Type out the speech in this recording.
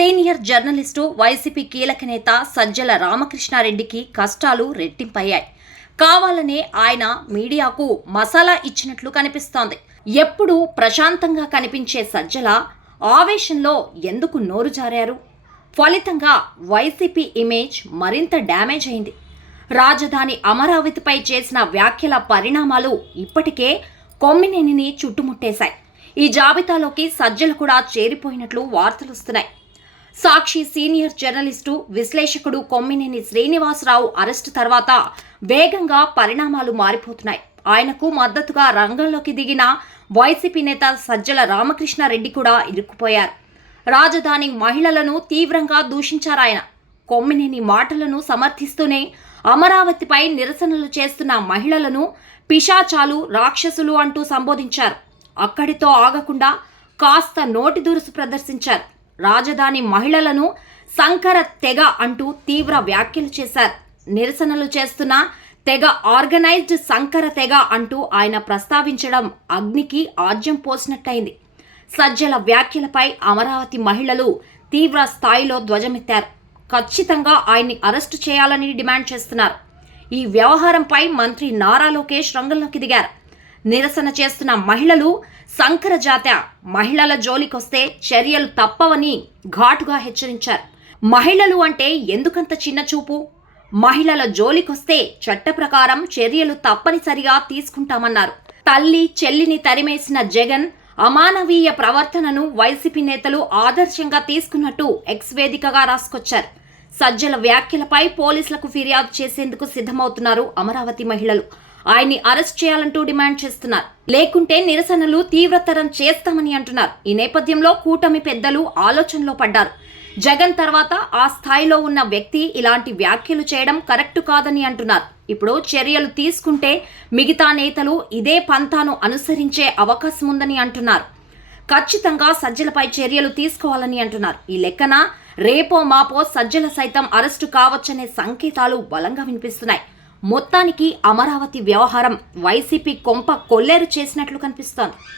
Senior journalist YCP కీలక నేత సజ్జల రామకృష్ణారెడ్డికి కష్టాలు రెట్టింపయ్యాయి. కావాలనే ఆయన మీడియాకు మసాలా ఇచ్చినట్లు కనిపిస్తోంది. ఎప్పుడూ ప్రశాంతంగా కనిపించే సజ్జల ఆవేశంలో ఎందుకు నోరు జారారు? ఫలితంగా వైసీపీ ఇమేజ్ మరింత డ్యామేజ్ అయింది. రాజధాని అమరావతిపై చేసిన వ్యాఖ్యల పరిణామాలు ఇప్పటికే కొమ్మినేనిని చుట్టుముట్టేశాయి. ఈ జాబితాలోకి సజ్జలు కూడా చేరిపోయినట్లు వార్తలొస్తున్నాయి. సాక్షి సీనియర్ జర్నలిస్టు విశ్లేషకుడు కొమ్మినేని శ్రీనివాసరావు అరెస్టు తర్వాత వేగంగా పరిణామాలు మారిపోతున్నాయి. ఆయనకు మద్దతుగా రంగంలోకి దిగిన వైసీపీ నేత సజ్జల రామకృష్ణారెడ్డి కూడా ఇరుక్కుపోయారు. రాజధాని మహిళలను తీవ్రంగా దూషించారాయన. కొమ్మినేని మాటలను సమర్థిస్తూనే అమరావతిపై నిరసనలు చేస్తున్న మహిళలను పిశాచాలు, రాక్షసులు అంటూ సంబోధించారు. అక్కడితో ఆగకుండా కాస్త నోటి దురుసు ప్రదర్శించారు. రాజధాని మహిళలను సంకర తెగ అంటూ తీవ్ర వ్యాఖ్యలు చేశారు. నిరసనలు చేస్తున్న తెగ ఆర్గనైజ్డ్ సంకర తెగ అంటూ ఆయన ప్రస్తావించడం అగ్నికి ఆజ్యం పోసినట్టయింది. సజ్జల వ్యాఖ్యలపై అమరావతి మహిళలు తీవ్ర స్థాయిలో ధ్వజమెత్తారు. ఖచ్చితంగా ఆయన్ని అరెస్టు చేయాలని డిమాండ్ చేస్తున్నారు. ఈ వ్యవహారంపై మంత్రి నారా లోకేష్ రంగంలోకి దిగారు. నిరసన చేస్తున్న మహిళలు సంకర జాత మహిళల జోలికొస్తే చర్యలు తప్పవని ఘాటుగా హెచ్చరించారు. మహిళలు అంటే ఎందుకంత చిన్న చూపు? మహిళల జోలికొస్తే చట్ట ప్రకారం చర్యలు తప్పనిసరిగా తీసుకుంటామన్నారు. తల్లి చెల్లిని తరిమేసిన జగన్ అమానవీయ ప్రవర్తనను వైసీపీ నేతలు ఆదర్శంగా తీసుకున్నట్టు ఎక్స్ వేదికగా రాసుకొచ్చారు. సజ్జల వ్యాఖ్యలపై పోలీసులకు ఫిర్యాదు చేసేందుకు సిద్ధమవుతున్నారు అమరావతి మహిళలు. ఆయన్ని అరెస్ట్ చేయాలంటూ డిమాండ్ చేస్తున్నారు. లేకుంటే నిరసనలు తీవ్రతరం చేస్తామని అంటున్నారు. ఈ నేపథ్యంలో కూటమి పెద్దలు ఆలోచనలో పడ్డారు. జగన్ తర్వాత ఆ స్థాయిలో ఉన్న వ్యక్తి ఇలాంటి వ్యాఖ్యలు చేయడం కరెక్టు కాదని అంటున్నారు. ఇప్పుడు చర్యలు తీసుకుంటే మిగతా నేతలు ఇదే పంథాను అనుసరించే అవకాశం ఉందని అంటున్నారు. ఖచ్చితంగా సజ్జలపై చర్యలు తీసుకోవాలని అంటున్నారు. ఈ లెక్కన రేపో మాపో సజ్జల సైతం అరెస్టు కావచ్చనే సంకేతాలు బలంగా వినిపిస్తున్నాయి. మొత్తానికి అమరావతి వ్యవహారం వైసీపీ కొంప కొల్లేరు చేసినట్లు కనిపిస్తోంది.